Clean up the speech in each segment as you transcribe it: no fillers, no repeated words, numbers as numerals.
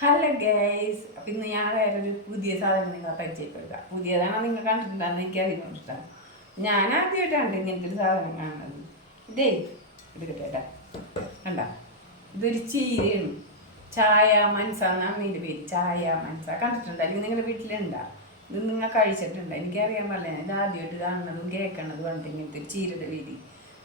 Hello guys. അപ്പം ഇന്ന് ഞാൻ വേറൊരു പുതിയ സാധനം നിങ്ങളെ പരിചയപ്പെടുക. പുതിയതാണോ നിങ്ങൾ കണ്ടിട്ടുണ്ടെന്ന് എനിക്ക് അറിയുന്നിട്ടാണ്. ഞാൻ ആദ്യമായിട്ടാണ് ഇങ്ങനത്തെ ഒരു സാധനം കാണുന്നത്. ഇതേ ഇത് കിട്ടേട്ടാ കണ്ട, ഇതൊരു ചീരയാണ്. ചായ മനസ്സ എന്നാണ് ഇതിൻ്റെ പേര്. ചായ മനസ്സ കണ്ടിട്ടുണ്ടോ? അല്ലെങ്കിൽ നിങ്ങളുടെ വീട്ടിലുണ്ടാ? ഇത് നിങ്ങൾ കഴിച്ചിട്ടുണ്ടോ? എനിക്കറിയാൻ പാടില്ല. ഇത് ആദ്യമായിട്ട് കാണുന്നതും കേൾക്കണതും കണ്ടിട്ട് ഇങ്ങനത്തെ ഒരു ചീരയുടെ പേര്.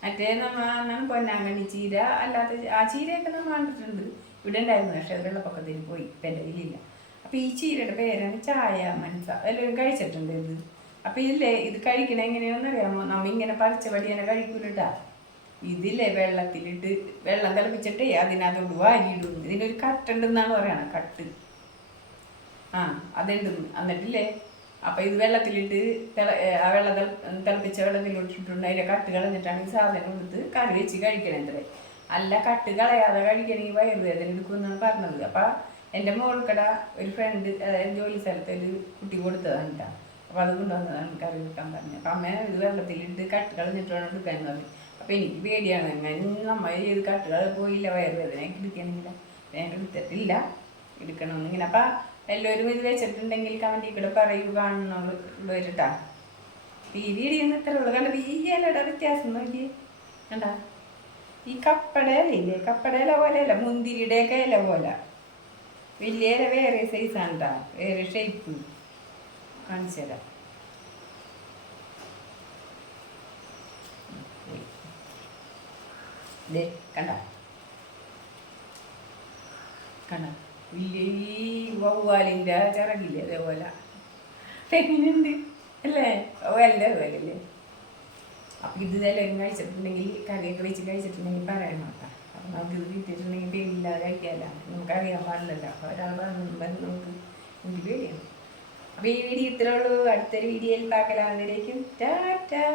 മറ്റേ നമ്മൾ പൊന്നാങ്കണ്ണി ചീര അല്ലാത്ത ആ ചീരയൊക്കെ നമ്മൾ കണ്ടിട്ടുണ്ട്. ഇവിടെ ഉണ്ടായിരുന്നു, പക്ഷേ അത് വെള്ളപ്പൊക്കത്തിന് പോയി. ഇപ്പം എൻ്റെ കയ്യിലില്ല. അപ്പം ഈ ചീരയുടെ പേരാണ് ചായ മനസ്സ. എല്ലാവരും കഴിച്ചിട്ടുണ്ട് ഇത്. അപ്പം ഇതില്ലേ, ഇത് കഴിക്കണ എങ്ങനെയാണെന്ന് അറിയാമോ? നമ്മ ഇങ്ങനെ പറിച്ച വടി തന്നെ കഴിക്കൂലട്ടാ. ഇതില്ലേ വെള്ളത്തിലിട്ട് വെള്ളം തിളപ്പിച്ചിട്ടേ അതിനകത്തോട്ട് വാരിയിടുന്നു. ഇതിനൊരു കട്ടുണ്ടെന്നാണ് പറയണത്. കട്ട് അതുണ്ടെന്ന്. എന്നിട്ടില്ലേ, അപ്പം ഇത് വെള്ളത്തിലിട്ട് ആ വെള്ളം തിളപ്പിച്ച വെള്ളത്തിലിട്ടിട്ടുണ്ട്. അതിൻ്റെ കട്ട് കളഞ്ഞിട്ടാണ് ഈ സാധനം എടുത്ത് കറി വെച്ച് കഴിക്കണേ. അല്ല, കട്ട് കളയാതെ കഴിക്കണമെങ്കിൽ വയറുവേദന എടുക്കുമെന്നാണ് പറഞ്ഞത്. അപ്പം എൻ്റെ മോൾക്കട ഒരു ഫ്രണ്ട് ജോലി സ്ഥലത്ത് ഒരു കുട്ടി കൊടുത്തതാണ് കേട്ടോ. അപ്പോൾ അത് കൊണ്ടുവന്നതാണ് കറി വെക്കാൻ പറഞ്ഞത്. അപ്പം അമ്മ ഇത് വെള്ളത്തിലിട്ട് കട്ട് കളഞ്ഞിട്ട് വേണം എടുക്കാൻ പറഞ്ഞു. അപ്പം എനിക്ക് പേടിയാണ്, നമ്മൾ ചെയ്ത് കട്ടുകൾ പോയില്ല വയറുവേദന എടുക്കണമെങ്കിൽ. ഞാൻ എടുത്തിട്ടില്ല, എടുക്കണമെന്നിങ്ങനെ. അപ്പം എല്ലാവരും ഇത് വെച്ചിട്ടുണ്ടെങ്കിൽ കമൻറ്റിൽ കൂടെ പറയൂ, കാണുന്നുള്ളവരിട്ടാ. ഈ വീഡിയോ ഇത്ര ഉള്ളു. കണ്ടത് ഈ ഇലയുടെ വ്യത്യാസം നോക്കി കണ്ടാ. ഈ കപ്പടയില്ലേ, കപ്പടയില പോലെയല്ല, മുന്തിരിയുടെയൊക്കെ ഇല പോലെ. വലിയ ഇല വേറെ സൈസാണ് കേട്ടോ, വേറെ ഷേപ്പ്. കാണിച്ചു തരാം. ഇതേ കണ്ട കണ്ട, വലിയ ഈ വവ്വാലിൻ്റെ ചിറകില്ലേ അതേപോലെ. എങ്ങനെയുണ്ട് അല്ലേ? വവ്വാലിൻ്റെ അതുപോലെയല്ലേ? അപ്പം ഇത് എല്ലാവരും കഴിച്ചിട്ടുണ്ടെങ്കിൽ, കറിയൊക്കെ വെച്ച് കഴിച്ചിട്ടുണ്ടെങ്കിൽ പറയണം കേട്ടോ. അപ്പം നമുക്കിത് കിട്ടിയിട്ടുണ്ടെങ്കിൽ പേടിയില്ലാതെ കഴിക്കാമല്ല. നമുക്കറിയാൻ പാടില്ലല്ലോ. അപ്പോൾ ഒരാൾ പറയുമ്പോൾ എനിക്ക് പേടിയാണ്. അപ്പോൾ ഈ വീഡിയോ ഇത്രേ ഉള്ളൂ. അടുത്തൊരു വീഡിയോയിൽ പാക്കലാകുന്നതിലേക്കും ടാറ്റാ.